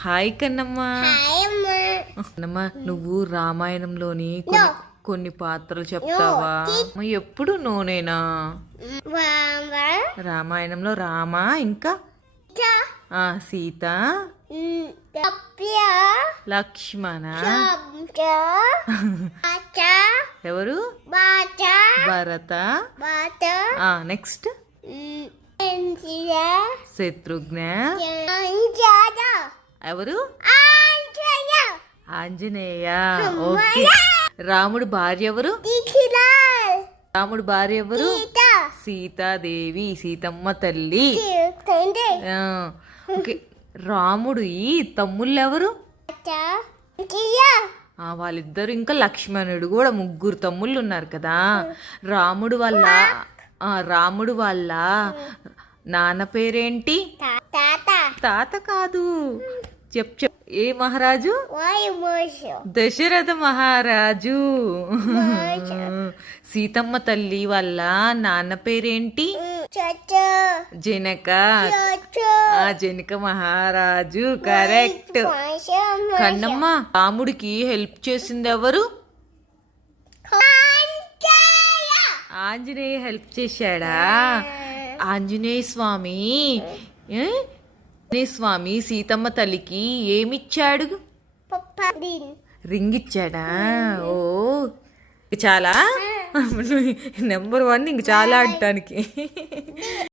Hi Kannamma. Hi అమ్మా. కన్నమ్మ, నువ్వు రామాయణంలోని కొన్ని పాత్రలు చెప్తావా? ఎప్పుడు నూనెనా? రామాయణంలో రామ, ఇంకా సీత, లక్ష్మణ, ఎవరు? భరత, నెక్స్ట్ శత్రుఘ్న, ఎవరు? ఆంజనేయ. ఓకే. రాముడు భార్య ఎవరు? రాముడు భార్య ఎవరు? సీతాదేవి, సీతమ్మ తల్లి. ఓకే. రాముడు ఈ తమ్ముళ్ళు ఎవరు? వాళ్ళిద్దరు, ఇంకా లక్ష్మణుడు కూడా, ముగ్గురు తమ్ముళ్ళు ఉన్నారు కదా. రాముడు వాళ్ళ నాన్న పేరేంటి? తాత కాదు, చెప్ ఏ మహారాజు? దశరథ మహారాజు. సీతమ్మ తల్లి వాళ్ళ నాన్న పేరేంటి? జనక. జనక మహారాజు. కరెక్ట్. కన్నమ్మ, రాముడికి హెల్ప్ చేసింది ఎవరు? ఆంజనేయ హెల్ప్ చేశాడా? ఆంజనేయ స్వామి సీతమ్మ తల్లికి ఏమిచ్చాడు? రింగ్ ఇచ్చాడా? ఓ, చాలా నెంబర్ 1 ఇంక చాలా ఆడటానికి.